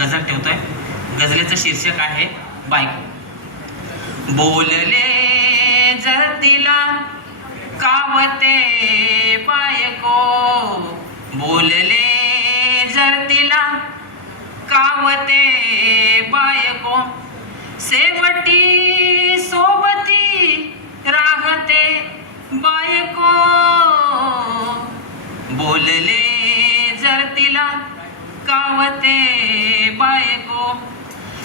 गजल ठेवतोय. गजलेचं शीर्षक आहे बायको. बोलले जर तिला कावते बायको. बोलले जर तिला कावते बायको. शेवटी सोबती राहते बायको. बोलले जर तिला गावते बायको.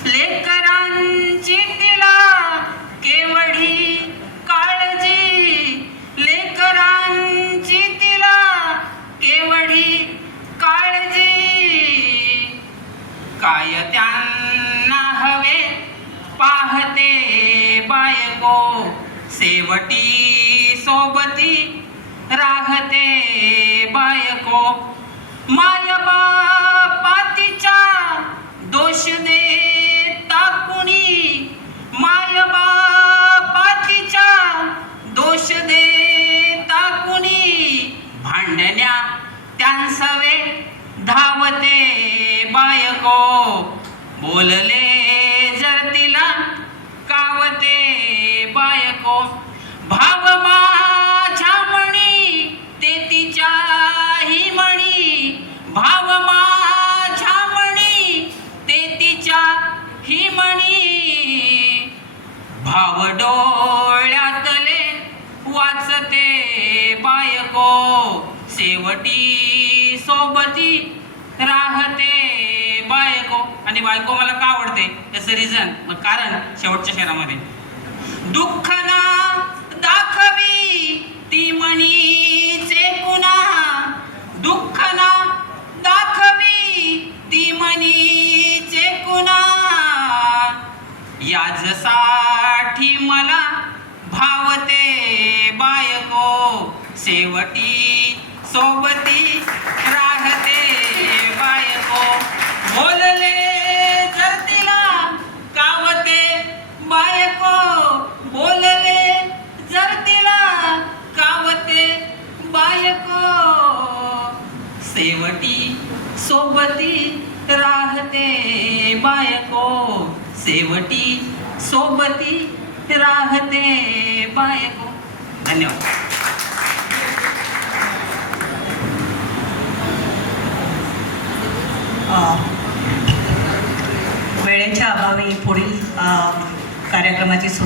लेकरांची तिला केवढी काळजी. लेकरांची तिला केवढी काळजी. काय त्यांना हवे पाहते बायको. शेवटी सोबती राहते बायको. माय बायको बोलले जर तिला कावते बायको भाव माझ्या म्हणी ते तिच्याही म्हणी. भाव माझ्या म्हणी ते तिच्या ही म्हणी. भाव डोळ्यातले वाचते बायको शेवटी सोबती राहते. बायको आणि बायको मला का आवडते? त्याचं रिझन मग कारण शेवटच्या शहरामध्ये दुःख ना दाखवी ती म्हणीचे पुन्हा दुःख ना दाखवी ती म्हणीचे कुणा याजसाठी मला भावते बायको शेवटी सोबती रा शेवटी सोबती राहते बायको. शेवटी सोबती राहते बायको. धन्यवाद. वेळेच्या अभावी पुढील कार्यक्रमाची